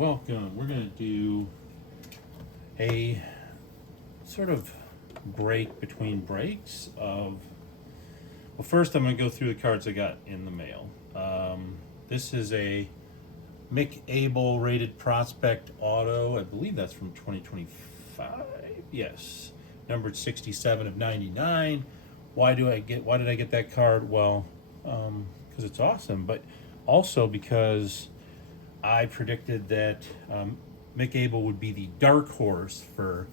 welcome. We're going to do a sort of break between breaks of. Well, first I'm going to go through the cards I got in the mail. This is a Mick Abel rated prospect auto. I believe that's from 2025. Yes, numbered 67 of 99. Why did I get that card? Well, because it's awesome, but also because I predicted that Mick Abel would be the dark horse for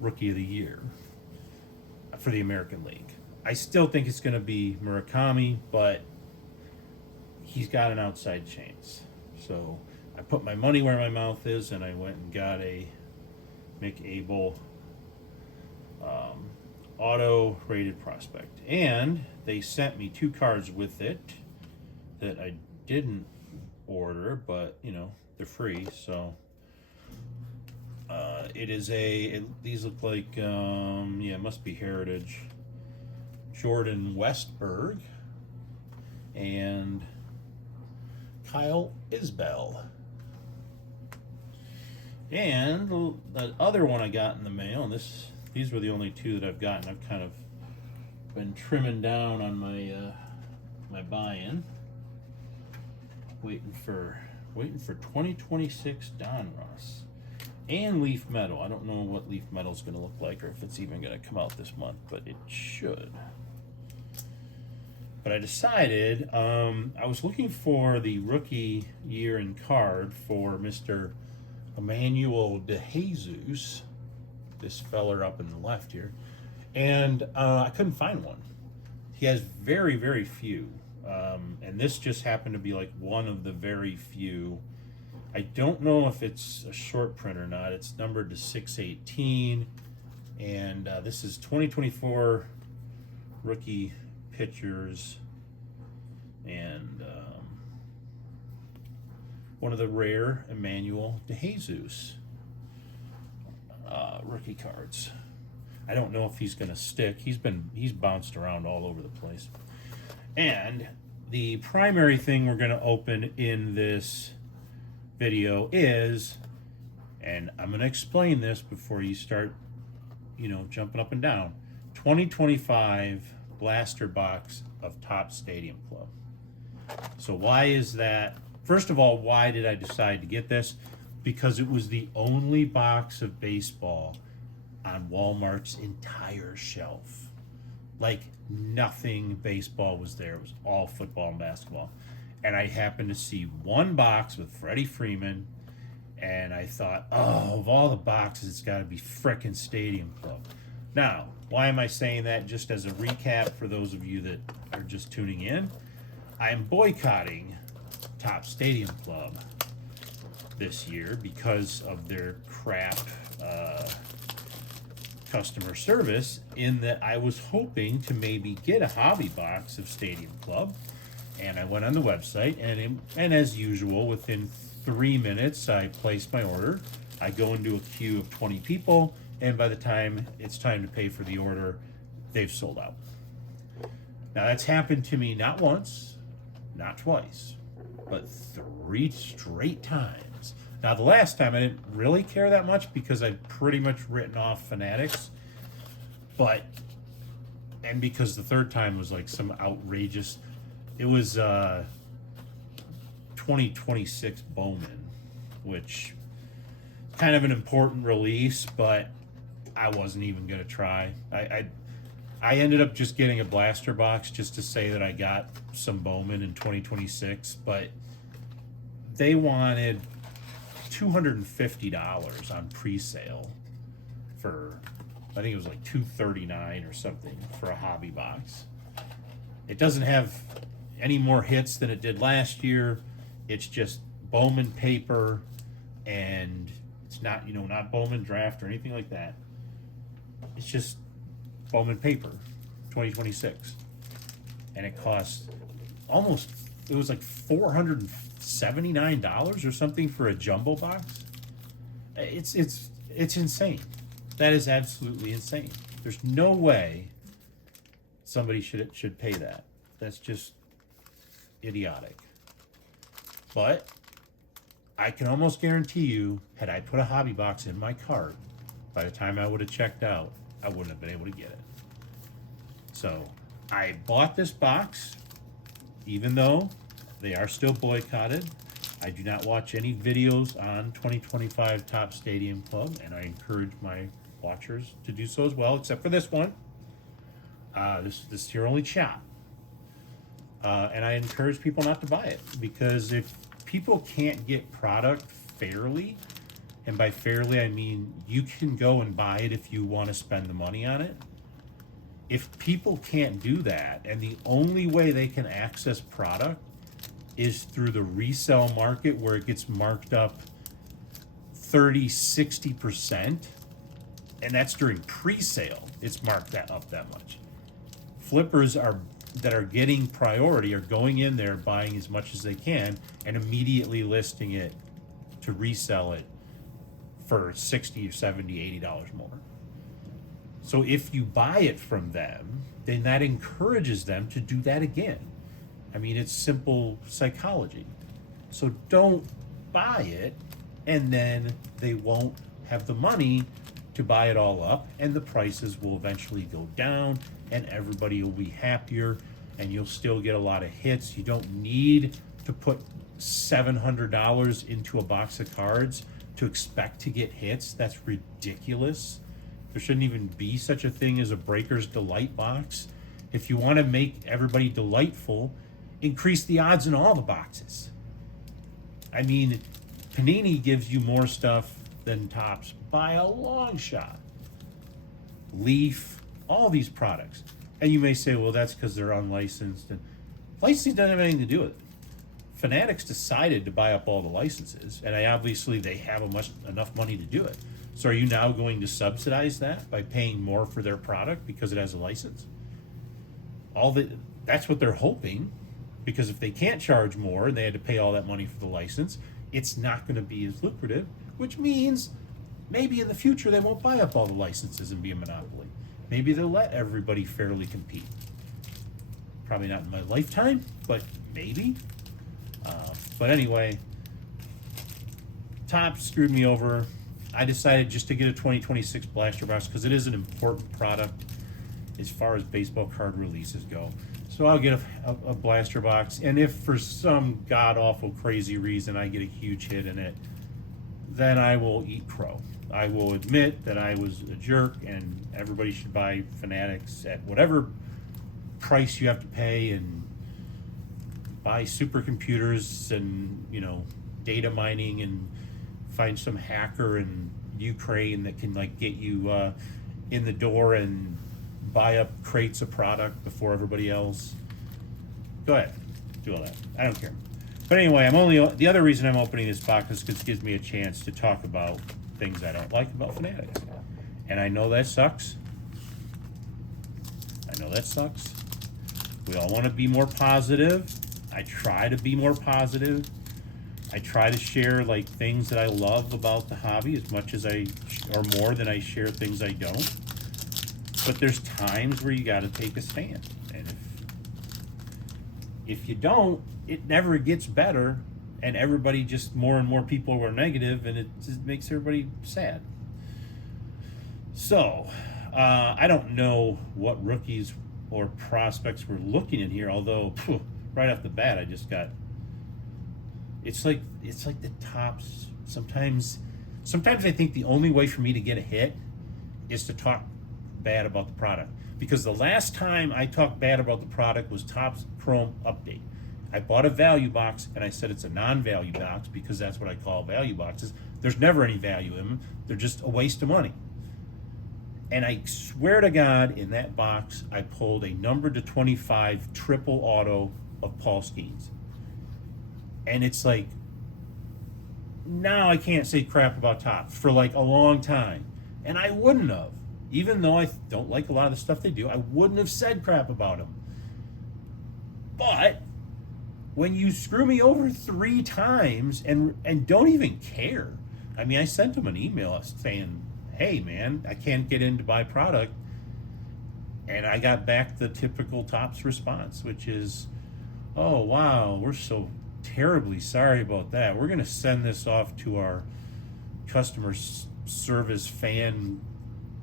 Rookie of the Year for the American League. I still think it's going to be Murakami, but he's got an outside chance. So I put my money where my mouth is, and I went and got a Mick Abel auto rated prospect. And they sent me 2 cards with it that I didn't order, but you know, they're free. So it is these look like it must be Heritage. Jordan Westberg and Kyle Isbell. And the other one I got in the mail, and these were the only 2 that I've gotten. I've kind of been trimming down on my my buy-in, waiting for 2026 Donruss and Leaf Metal. I don't know what Leaf Metal is going to look like, or if it's even going to come out this month, but it should. But I decided I was looking for the rookie year in card for Mr. Emmanuel DeJesus, this feller up in the left here, and I couldn't find one. He has very, very few, and this just happened to be like one of the very few. I don't know if it's a short print or not. It's numbered to 618, and this is 2024 rookie pitchers, and one of the rare Emmanuel DeJesus rookie cards. I don't know if he's going to stick. He's bounced around all over the place. And the primary thing we're going to open in this video is, and I'm going to explain this before you start, jumping up and down, 2025 blaster box of Topps Stadium Club. So why is that? First of all, why did I decide to get this? Because it was the only box of baseball on Walmart's entire shelf. Like, nothing baseball was there. It was all football and basketball. And I happened to see one box with Freddie Freeman, and I thought, oh, of all the boxes, it's got to be frickin' Stadium Club. Now, why am I saying that? Just as a recap for those of you that are just tuning in, I am boycotting Topps Stadium Club this year because of their crap customer service, in that I was hoping to maybe get a hobby box of Stadium Club, and I went on the website, and as usual, within 3 minutes I placed my order. I go into a queue of 20 people, and by the time it's time to pay for the order, they've sold out. Now that's happened to me not once, not twice, but 3 straight times. Now, the last time I didn't really care that much because I'd pretty much written off Fanatics, and because the third time was like some outrageous, it was 2026 Bowman, which kind of an important release, but I wasn't even going to try. I ended up just getting a blaster box just to say that I got some Bowman in 2026, but they wanted $250 on pre-sale for, I think it was like $239 or something for a hobby box. It doesn't have any more hits than it did last year. It's just Bowman paper, and it's not, not Bowman draft or anything like that. It's just Bowman paper, 2026. And it cost it was like $479 or something for a jumbo box. It's insane. That is absolutely insane. There's no way somebody should pay that. That's just idiotic. But I can almost guarantee you, had I put a hobby box in my cart, by the time I would have checked out, I wouldn't have been able to get it. So I bought this box, even though they are still boycotted. I do not watch any videos on 2025 Top Stadium Club, and I encourage my watchers to do so as well, except for this one. This is your only shot. And I encourage people not to buy it, because if people can't get product fairly, and by fairly I mean you can go and buy it if you want to spend the money on it. If people can't do that, and the only way they can access product is through the resale market, where it gets marked up 30-60%, and that's during pre-sale, it's marked that up that much. Flippers that are getting priority are going in there, buying as much as they can, and immediately listing it to resell it for $60 or $70, $80 more. So if you buy it from them, then that encourages them to do that again. I mean, it's simple psychology. So don't buy it, and then they won't have the money to buy it all up, and the prices will eventually go down, and everybody will be happier, and you'll still get a lot of hits. You don't need to put $700 into a box of cards to expect to get hits. That's ridiculous. There shouldn't even be such a thing as a Breaker's Delight box. If you want to make everybody delightful, increase the odds in all the boxes. I mean, Panini gives you more stuff than Topps by a long shot. Leaf, all these products. And you may say, well, that's because they're unlicensed. And licensing doesn't have anything to do with it. Fanatics decided to buy up all the licenses, and obviously they have enough money to do it. So are you now going to subsidize that by paying more for their product because it has a license? That's what they're hoping, because if they can't charge more and they had to pay all that money for the license, it's not going to be as lucrative, which means maybe in the future they won't buy up all the licenses and be a monopoly. Maybe they'll let everybody fairly compete. Probably not in my lifetime, but maybe. But anyway, Topps screwed me over. I decided just to get a 2026 blaster box because it is an important product as far as baseball card releases go. So I'll get a blaster box, and if for some god-awful crazy reason I get a huge hit in it, then I will eat crow. I will admit that I was a jerk, and everybody should buy Fanatics at whatever price you have to pay, and buy supercomputers and, data mining, and find some hacker in Ukraine that can get you in the door and buy up crates of product before everybody else. Go ahead, do all that. I don't care. But anyway, the other reason I'm opening this box is because it gives me a chance to talk about things I don't like about Fanatics. And I know that sucks. We all want to be more positive. I try to be more positive. I try to share things that I love about the hobby as much as or more than I share things I don't. But there's times where you got to take a stand, and if you don't, it never gets better, and everybody more and more people are negative, and it just makes everybody sad. So I don't know what rookies or prospects we're looking at here, although right off the bat I just got. It's like the Topps. Sometimes I think the only way for me to get a hit is to talk bad about the product, because the last time I talked bad about the product was Topps Chrome Update. I bought a value box and I said it's a non-value box because that's what I call value boxes. There's never any value in them. They're just a waste of money. And I swear to God, in that box I pulled a number to 25 triple auto of Paul Skeens. And it's now I can't say crap about Topps for a long time. And I wouldn't have. Even though I don't like a lot of the stuff they do, I wouldn't have said crap about them. But when you screw me over 3 times and don't even care. I mean, I sent them an email saying, hey man, I can't get in to buy product. And I got back the typical Topps response, which is, oh wow, we're so terribly sorry about that. We're going to send this off to our customer service fan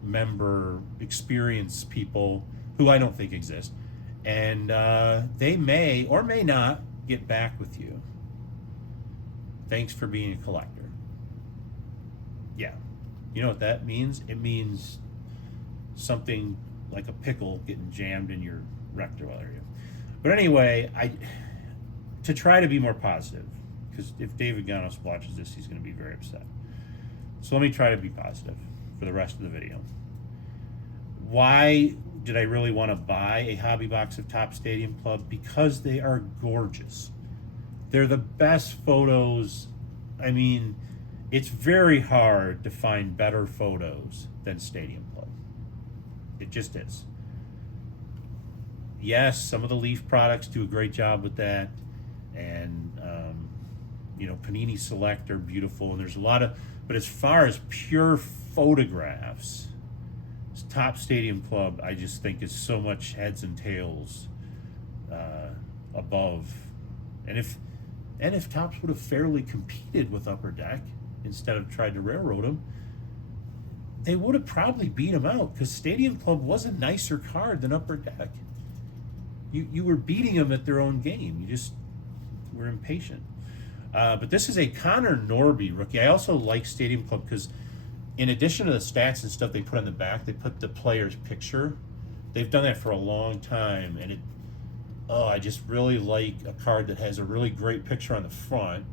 member experience people who I don't think exist. And they may or may not get back with you. Thanks for being a collector. Yeah. You know what that means? It means something like a pickle getting jammed in your rectal area. But anyway, to try to be more positive, because if David Ganos watches this, he's going to be very upset. So let me try to be positive for the rest of the video. Why did I really want to buy a hobby box of Topps Stadium Club? Because they are gorgeous. They're the best photos. I mean, it's very hard to find better photos than Stadium Club. It just is. Yes, some of the Leaf products do a great job with that. And, Panini Select are beautiful. And there's a lot of, but as far as pure photographs, Topps Stadium Club, I just think is so much heads and tails above. And if Topps would have fairly competed with Upper Deck instead of tried to railroad them, they would have probably beat them out, because Stadium Club was a nicer card than Upper Deck. You were beating them at their own game. You just were impatient. But this is a Connor Norby rookie. I also like Stadium Club because in addition to the stats and stuff they put on the back, they put the player's picture. They've done that for a long time, and I just really like a card that has a really great picture on the front.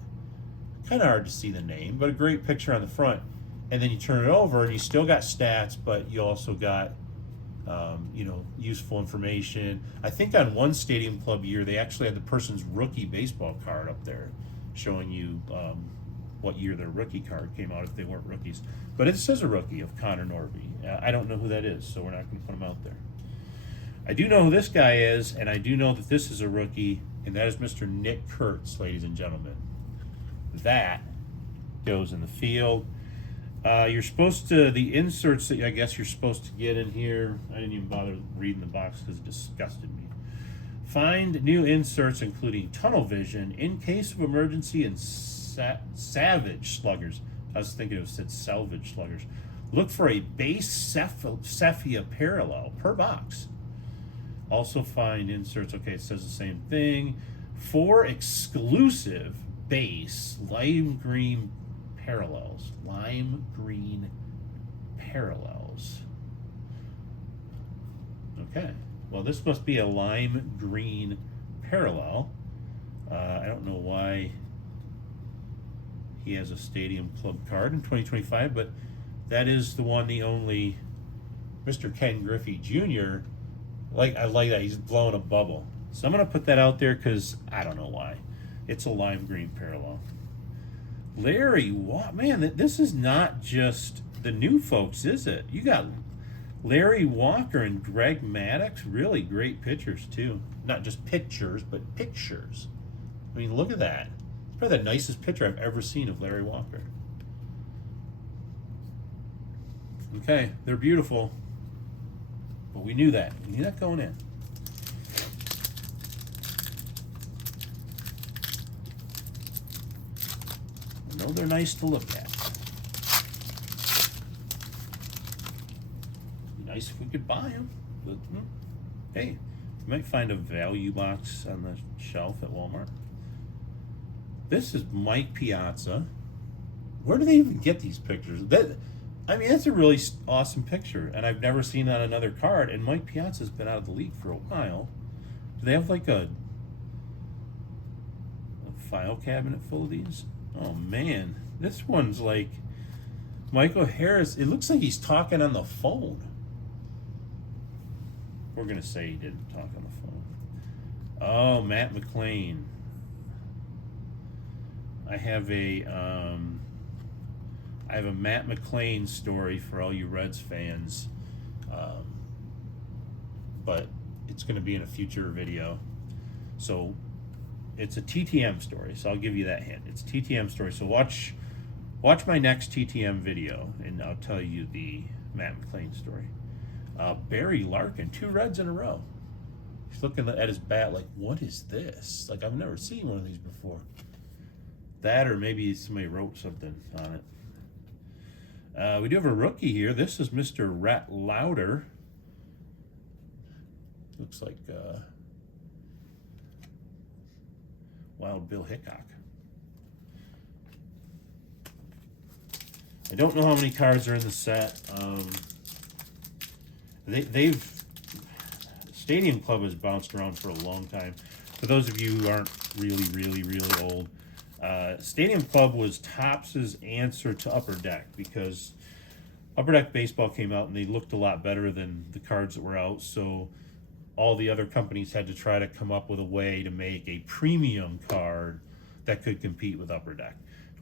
Kind of hard to see the name, but a great picture on the front. And then you turn it over, and you still got stats, but you also got useful information. I think on one Stadium Club year, they actually had the person's rookie baseball card up there showing you what year their rookie card came out if they weren't rookies. But it says a rookie of Connor Norby. I don't know who that is, so we're not going to put him out there. I do know who this guy is, and I do know that this is a rookie, and that is Mr. Nick Kurtz, ladies and gentlemen. That goes in the field. You're supposed to, the inserts that I guess you're supposed to get in here, I didn't even bother reading the box because it disgusted me. Find new inserts including tunnel vision in case of emergency and savage sluggers. I was thinking it said salvage sluggers. Look for a base Cephia parallel per box. Also find inserts, okay, it says the same thing. 4 exclusive base lime green parallels. Lime green parallels. Okay. Well, this must be a lime green parallel. I don't know why he has a Stadium Club card in 2025, but that is the one, the only. Mr. Ken Griffey Jr., I like that. He's blowing a bubble. So I'm going to put that out there because I don't know why. It's a lime green parallel. Larry, man, this is not just the new folks, is it? You got Larry Walker and Greg Maddux, really great pitchers too. Not just pictures, but pictures. I mean, look at that. Probably the nicest picture I've ever seen of Larry Walker. Okay, they're beautiful. But we knew that. We knew that going in. I know they're nice to look at. Nice if we could buy them. But, hey, you might find a value box on the shelf at Walmart. This is Mike Piazza. Where do they even get these pictures? That's a really awesome picture, and I've never seen that on another card. And Mike Piazza's been out of the league for a while. Do they have like a file cabinet full of these? Oh man, this one's like Michael Harris. It looks like he's talking on the phone. We're gonna say he didn't talk on the phone. Oh, Matt McLean. I have a Matt McLean story for all you Reds fans, but it's going to be in a future video. So it's a TTM story, so I'll give you that hint. It's a TTM story, so watch my next TTM video, and I'll tell you the Matt McLean story. Barry Larkin, 2 Reds in a row. He's looking at his bat like, what is this? Like, I've never seen one of these before. That, or maybe somebody wrote something on it. We do have a rookie here. This is Mr. Rat Louder. Looks like Wild Bill Hickok. I don't know how many cards are in the set. They've Stadium Club has bounced around for a long time. For those of you who aren't really old, Stadium Club was Topps' answer to Upper Deck, because Upper Deck Baseball came out and they looked a lot better than the cards that were out, so all the other companies had to try to come up with a way to make a premium card that could compete with Upper Deck.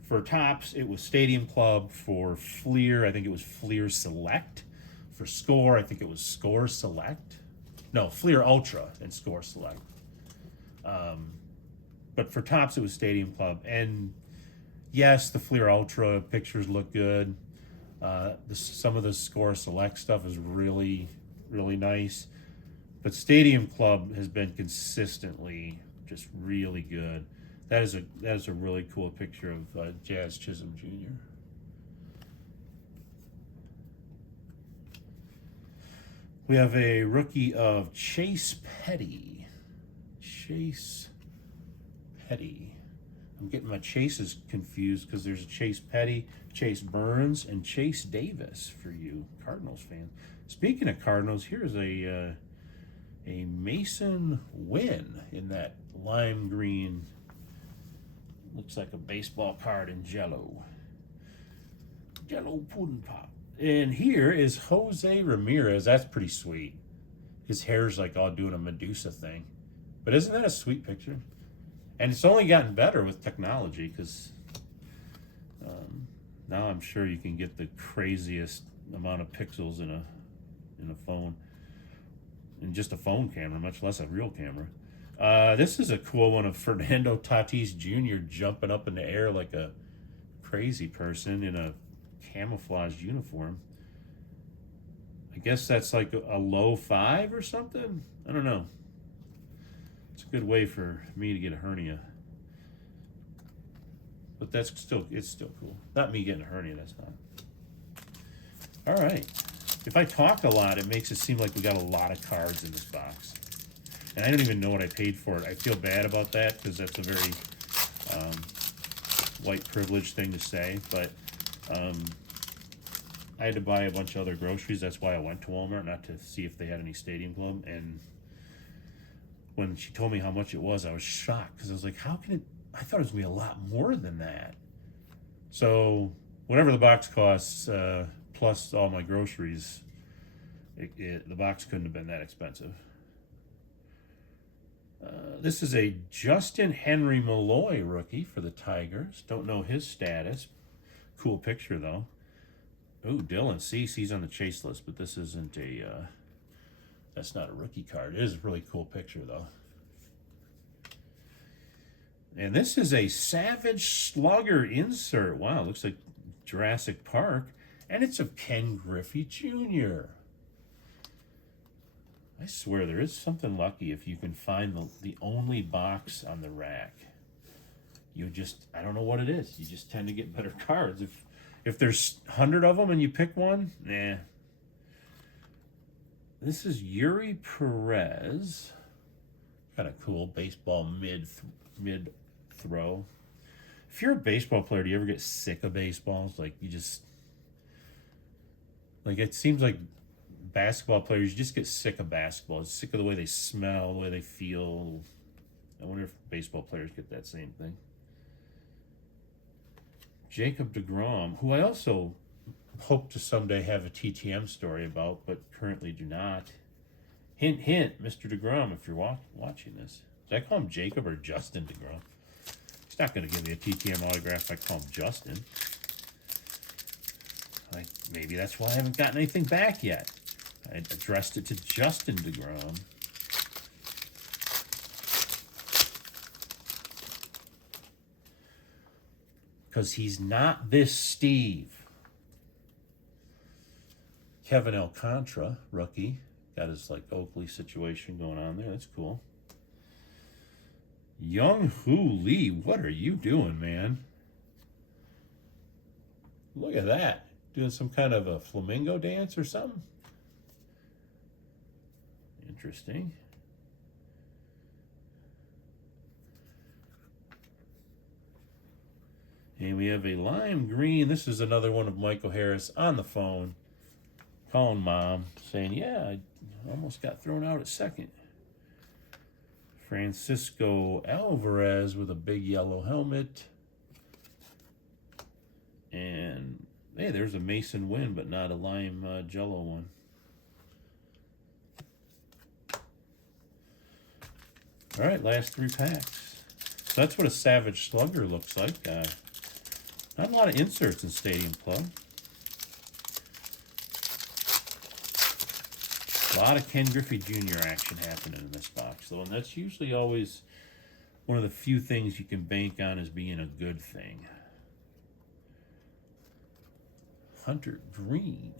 For Topps, it was Stadium Club. For Fleer, I think it was Fleer Select. For Score, I think it was Score Select. No, Fleer Ultra and Score Select. But for Topps, it was Stadium Club. And yes, the Fleer Ultra pictures look good. Some of the Score Select stuff is really nice. But Stadium Club has been consistently just really good. That is a really cool picture of Jazz Chisholm Jr. We have a rookie of Chase Petty. Chase Petty. I'm getting my Chases confused because there's a Chase Petty, Chase Burns, and Chase Davis for you Cardinals fans. Speaking of Cardinals, here's a Mason Wynn in that lime green. Looks like a baseball card in Jello pudding pop. And here is Jose Ramirez. That's pretty sweet. His hair's like all doing a Medusa thing. But isn't that a sweet picture? And it's only gotten better with technology, because now I'm sure you can get the craziest amount of pixels in a phone. In just a phone camera, much less a real camera. This is a cool one of Fernando Tatis Jr. jumping up in the air like a crazy person in a camouflaged uniform. I guess that's like a low 5 or something. I don't know. It's a good way for me to get a hernia. But it's still cool. Not me getting a hernia, that's not. All right. If I talk a lot, it makes it seem like we got a lot of cards in this box. And I don't even know what I paid for it. I feel bad about that, because that's a very white privilege thing to say. But I had to buy a bunch of other groceries. That's why I went to Walmart, not to see if they had any Stadium Club. And when she told me how much it was, I was shocked, because I was like, how can it? I thought it was going to be a lot more than that. So whatever the box costs, plus all my groceries, the box couldn't have been that expensive. This is a Justin Henry Malloy rookie for the Tigers. Don't know his status. Cool picture, though. Ooh, Dylan Cease, he's on the chase list, but this isn't that's not a rookie card. It is a really cool picture, though. And this is a Savage Slugger insert. Wow, looks like Jurassic Park. And it's of Ken Griffey Jr. I swear there is something lucky if you can find the only box on the rack. You just, I don't know what it is. You just tend to get better cards. If there's 100 of them and you pick one, nah. This is Yuri Perez. Kind of cool baseball mid throw. If you're a baseball player, do you ever get sick of baseballs? Like, you just, like, it seems like basketball players, you just get sick of basketball. It's sick of the way they smell, the way they feel. I wonder if baseball players get that same thing. Jacob deGrom, who I also hope to someday have a TTM story about, but currently do not. Hint, hint, Mr. deGrom, if you're watching this. Did I call him Jacob or Justin deGrom? He's not going to give me a TTM autograph if I call him Justin. Maybe that's why I haven't gotten anything back yet. I addressed it to Justin deGrom. Because he's not this Steve. Kevin Alcantara, rookie. Got his like Oakley situation going on there. That's cool. Young Hoo Lee, what are you doing, man? Look at that. Doing some kind of a flamingo dance or something? Interesting. And we have a lime green. This is another one of Michael Harris on the phone, calling mom, saying, yeah, I almost got thrown out at second. Francisco Alvarez with a big yellow helmet. And, hey, there's a Mason Win, but not a lime jello one. All right, last 3 packs. So that's what a Savage Slugger looks like. Not a lot of inserts in Stadium Club. A lot of Ken Griffey Jr. action happening in this box, though, and that's usually always one of the few things you can bank on as being a good thing. Hunter Green.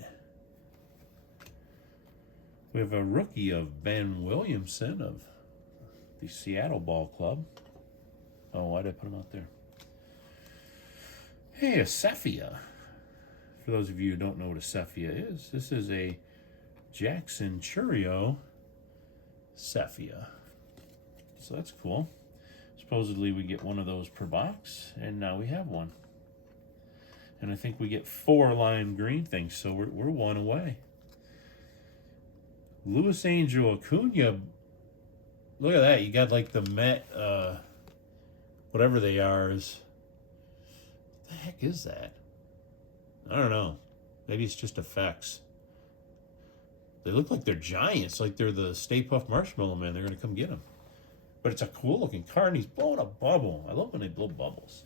We have a rookie of Ben Williamson of the Seattle Ball Club. Oh, why did I put him out there? Hey, a Cephia. For those of you who don't know what a Cephia is, this is a Jackson Churio Cephia. So that's cool. Supposedly we get one of those per box, and now we have one. And I think we get 4 lime green things, so we're 1 away. Luis Angel Acuna. Look at that. You got like the Met, whatever they are. What the heck is that? I don't know. Maybe it's just effects. They look like they're giants, like they're the Stay Puft Marshmallow Man. They're going to come get them. But it's a cool looking card, and he's blowing a bubble. I love when they blow bubbles.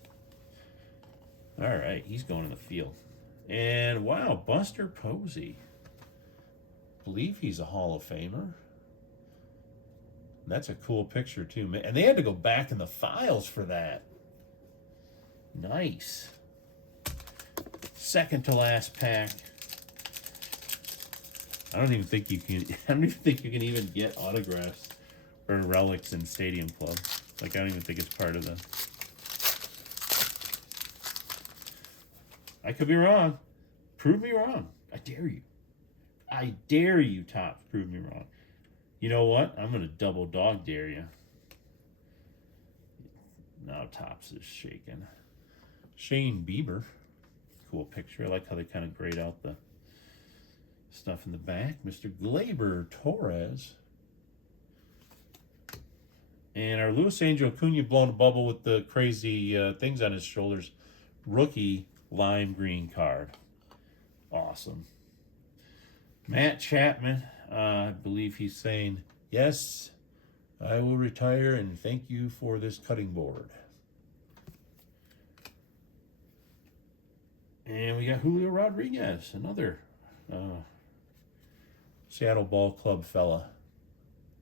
All right, he's going in the field. And wow, Buster Posey. Believe he's a Hall of Famer. That's a cool picture too, man. And they had to go back in the files for that. Nice. Second to last pack. I don't even think you can even get autographs or relics in Stadium Club. Like, I don't even think it's part of the. I could be wrong. Prove me wrong. I dare you. I dare you, Topps. Prove me wrong. You know what? I'm going to double dog dare you. Now Topps is shaking. Shane Bieber. Cool picture. I like how they kind of grayed out the stuff in the back. Mr. Gleyber Torres. And our Luis Angel Acuna blowing a bubble with the crazy things on his shoulders. Rookie lime green card. Awesome. Matt Chapman, I believe he's saying, yes, I will retire and thank you for this cutting board. And we got Julio Rodriguez, another Seattle Ball Club fella.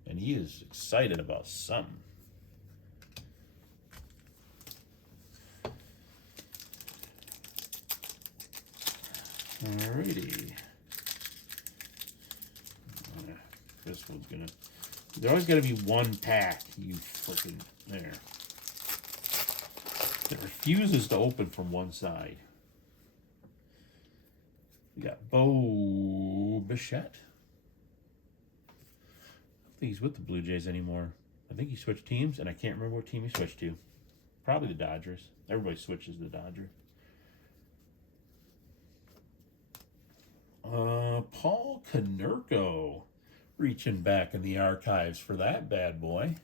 And he is excited about something. Alrighty. This one's gonna. There's always gotta be one pack, you freaking there. That refuses to open from one side. We got Bo Bichette. I don't think he's with the Blue Jays anymore. I think he switched teams, and I can't remember what team he switched to. Probably the Dodgers. Everybody switches to the Dodgers. Paul Konerko. Reaching back in the archives for that bad boy.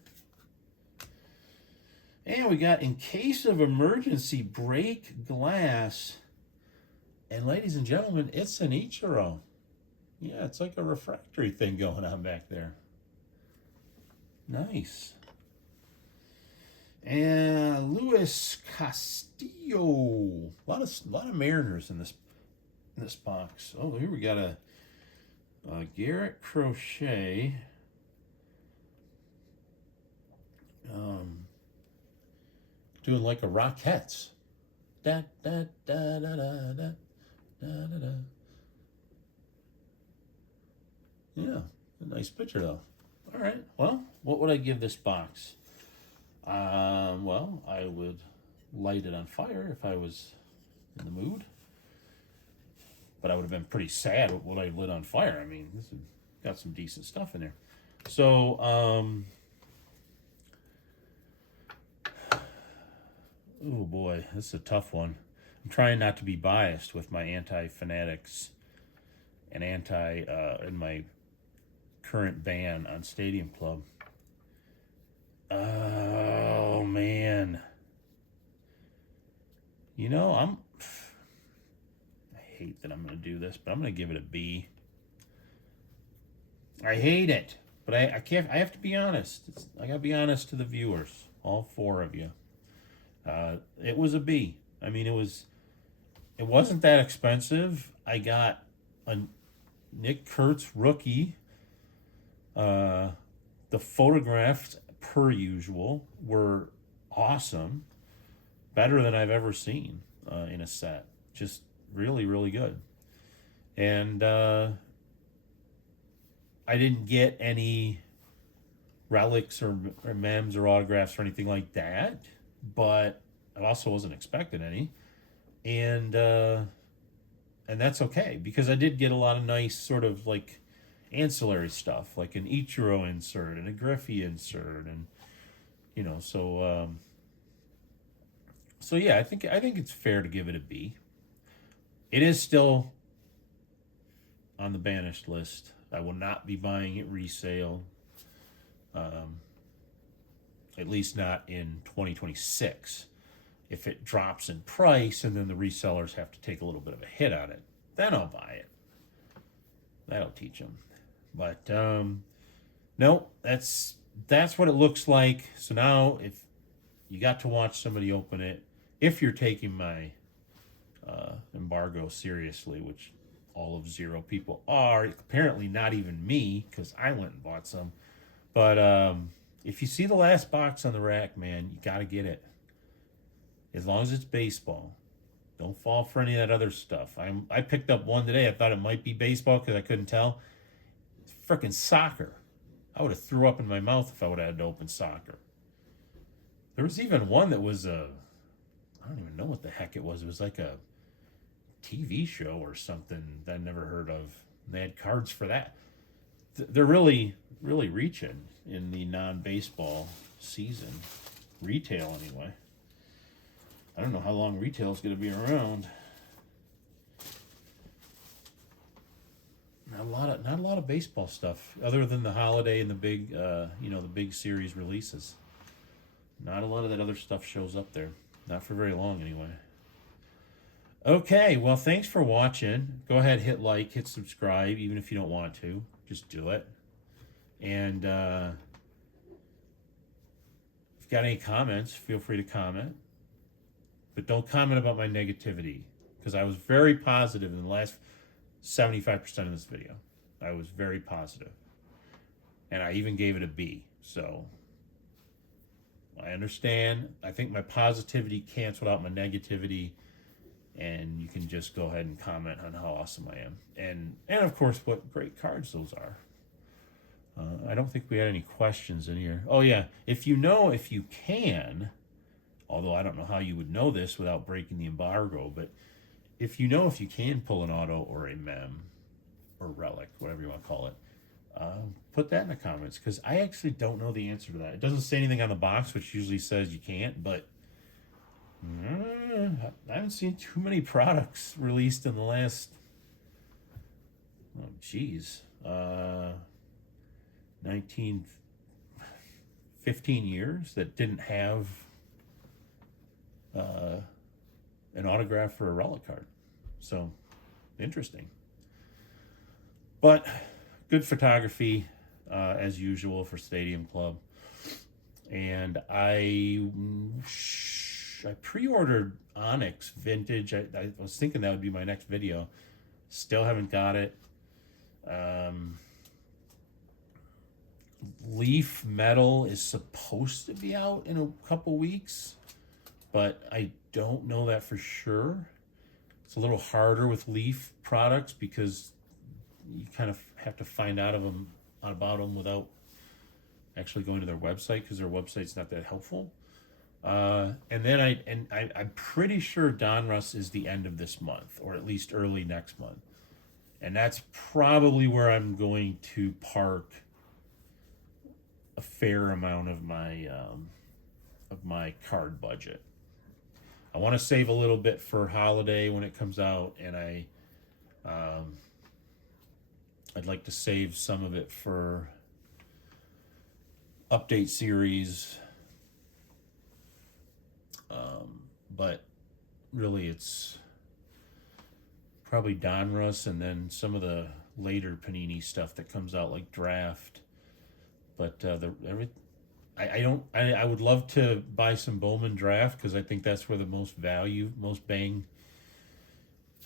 And we got In Case of Emergency Break Glass. And ladies and gentlemen, it's an Ichiro. Yeah, it's like a refractory thing going on back there. Nice. And Luis Castillo. A lot of Mariners in this box. Oh, here we got a Garrett Crochet. Doing like a Rockettes. Da da da da da da da da da. Yeah, A nice picture, though. All right. Well, what would I give this box? Well, I would light it on fire if I was in the mood. But I would have been pretty sad with what I lit on fire. I mean, this has got some decent stuff in there. So, oh boy, this is a tough one. I'm trying not to be biased with my anti-fanatics and in my current ban on Stadium Club. Oh man. You know, I hate that I'm going to do this, but I'm going to give it a B. I hate it, but I can't. I have to be honest. I got to be honest to the viewers, all four of you. It was a B. I mean, it wasn't that expensive. I got a Nick Kurtz rookie. The photographs, per usual, were awesome. Better than I've ever seen in a set. Just really, really good. And I didn't get any relics or mems or autographs or anything like that, but I also wasn't expecting any. And that's okay, because I did get a lot of nice sort of like ancillary stuff, like an Ichiro insert and a Griffey insert, and you know, so yeah, I think it's fair to give it a B. It is still on the banished list. I will not be buying it resale, at least not in 2026. If it drops in price and then the resellers have to take a little bit of a hit on it, then I'll buy it. That'll teach them. But no, that's what it looks like. So now, if you got to watch somebody open it, if you're taking my embargo seriously, which all of 0 people are, apparently not even me, because I went and bought some. But if you see the last box on the rack, man, you got to get it. As long as it's baseball. Don't fall for any of that other stuff. I picked up one today. I thought it might be baseball because I couldn't tell. It's freaking soccer. I would have threw up in my mouth if I would have had to open soccer. There was even one that was I don't even know what the heck it was. It was like a TV show or something that I never heard of. They had cards for that. They're really, really reaching in the non-baseball season. Retail, anyway. I don't know how long retail is going to be around. Not a lot of baseball stuff, other than the holiday and the big, the big series releases. Not a lot of that other stuff shows up there. Not for very long, anyway. Okay, well, thanks for watching. Go ahead, hit like, hit subscribe, even if you don't want to. Just do it. And if you've got any comments, feel free to comment. But don't comment about my negativity, because I was very positive in the last 75% of this video. I was very positive. And I even gave it a B. So I understand. I think my positivity canceled out my negativity. And you can just go ahead and comment on how awesome I am. And of course, what great cards those are. I don't think we had any questions in here. Oh, yeah. If you can, although I don't know how you would know this without breaking the embargo, but if you can pull an auto or a mem or relic, whatever you want to call it, put that in the comments, because I actually don't know the answer to that. It doesn't say anything on the box, which usually says you can't, but I haven't seen too many products released in the last, 15 years that didn't have an autograph or a relic card. So, interesting. But good photography, as usual, for Stadium Club. And I pre-ordered Onyx Vintage. I was thinking that would be my next video. Still haven't got it. Leaf Metal is supposed to be out in a couple weeks, but I don't know that for sure. It's a little harder with Leaf products because you kind of have to find out of them about them without actually going to their website, because their website's not that helpful. And then I'm pretty sure Donruss is the end of this month, or at least early next month, and that's probably where I'm going to park a fair amount of my card budget. I want to save a little bit for holiday when it comes out, and I'd like to save some of it for update series. But really, it's probably Donruss, and then some of the later Panini stuff that comes out, like Draft. But I would love to buy some Bowman Draft, because I think that's where the most value, most bang.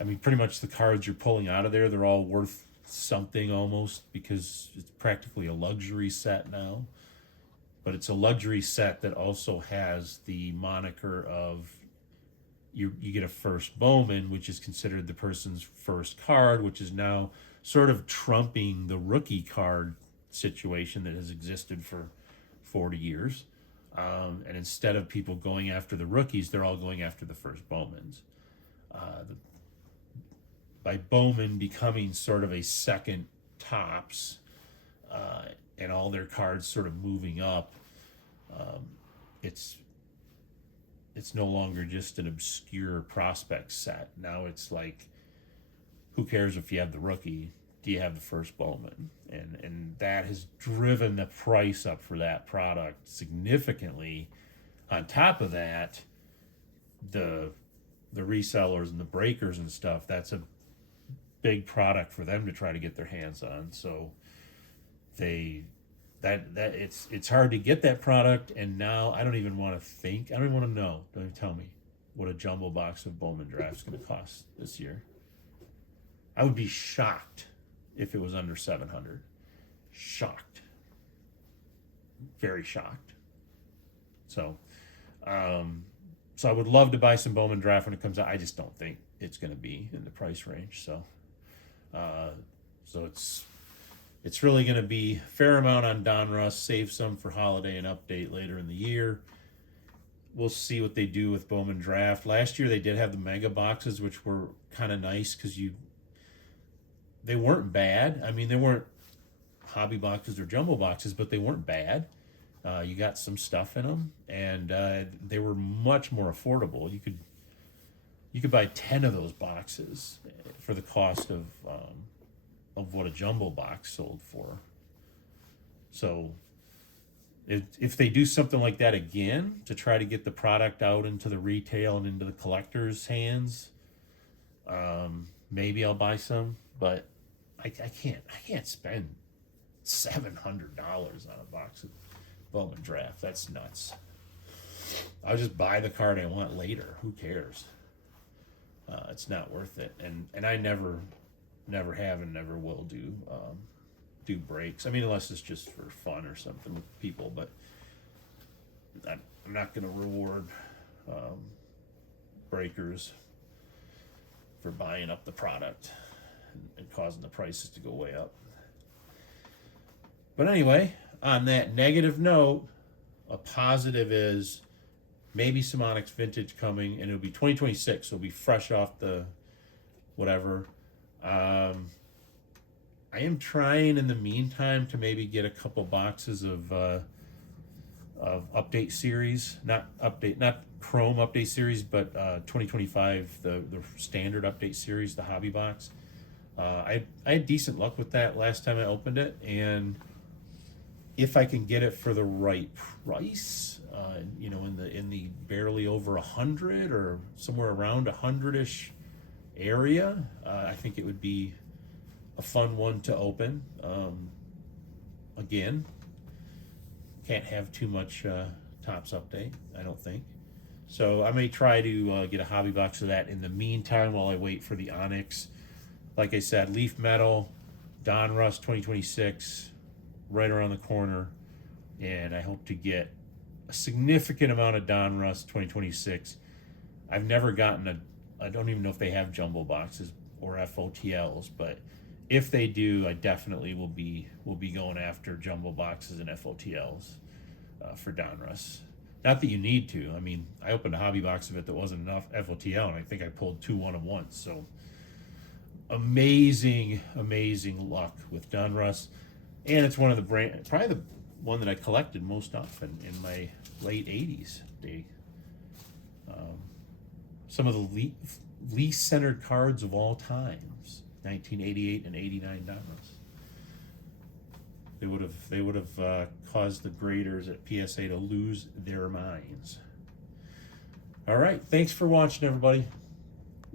I mean, pretty much the cards you're pulling out of there, they're all worth something almost, because it's practically a luxury set now. But it's a luxury set that also has the moniker of you get a first Bowman, which is considered the person's first card, which is now sort of trumping the rookie card situation that has existed for 40 years. And instead of people going after the rookies, they're all going after the first Bowmans. By Bowman becoming sort of a second Topps, and all their cards sort of moving up, it's no longer just an obscure prospect set. Now it's like, who cares if you have the rookie? Do you have the first Bowman? And that has driven the price up for that product significantly. On top of that, the resellers and the breakers and stuff, that's a big product for them to try to get their hands on. So it's hard to get that product, and now I don't even want to know. Don't even tell me what a jumbo box of Bowman Draft is going to cost this year. I would be shocked if it was under 700. Shocked. Very shocked. So I would love to buy some Bowman Draft when it comes out. I just don't think it's going to be in the price range. So it's really going to be a fair amount on Donruss, save some for holiday and update later in the year. We'll see what they do with Bowman Draft. Last year they did have the mega boxes, which were kind of nice, because they weren't bad. I mean, they weren't hobby boxes or jumbo boxes, but they weren't bad. You got some stuff in them, and they were much more affordable. You could buy 10 of those boxes for the cost of what a jumbo box sold for. So if they do something like that again to try to get the product out into the retail and into the collectors' hands, maybe I'll buy some. But I can't spend $700 on a box of Bowman Draft. That's nuts. I'll just buy the card I want later. Who cares? It's not worth it. And I never have and never will do breaks. I mean, unless it's just for fun or something with people. But I'm not going to reward breakers for buying up the product and causing the prices to go way up. But anyway, on that negative note, a positive is maybe some Onyx Vintage coming, and it'll be 2026, so it'll be fresh off the whatever. I am trying in the meantime to maybe get a couple boxes of update series, not Chrome update series, but 2025, the standard update series, the hobby box. I had decent luck with that last time I opened it, and if I can get it for the right price, in the barely over 100 or somewhere around 100-ish area, I think it would be a fun one to open. Again, can't have too much Topps update, I don't think. So I may try to get a hobby box of that in the meantime while I wait for the Onyx. Like I said, Leaf Metal, Donruss 2026, right around the corner, and I hope to get a significant amount of Donruss 2026. I've never gotten I don't even know if they have jumbo boxes or FOTLs, but if they do, I definitely will be going after jumbo boxes and FOTLs for Donruss. Not that you need to. I mean, I opened a hobby box of it that wasn't enough FOTL, and I think I pulled 2 1-of-1s. So amazing luck with Donruss, and it's one of the probably the one that I collected most often in my late 80s. Some of the least centered cards of all times, 1988 and 89 Donruss. They would have caused the graders at PSA to lose their minds. All right, thanks for watching, everybody.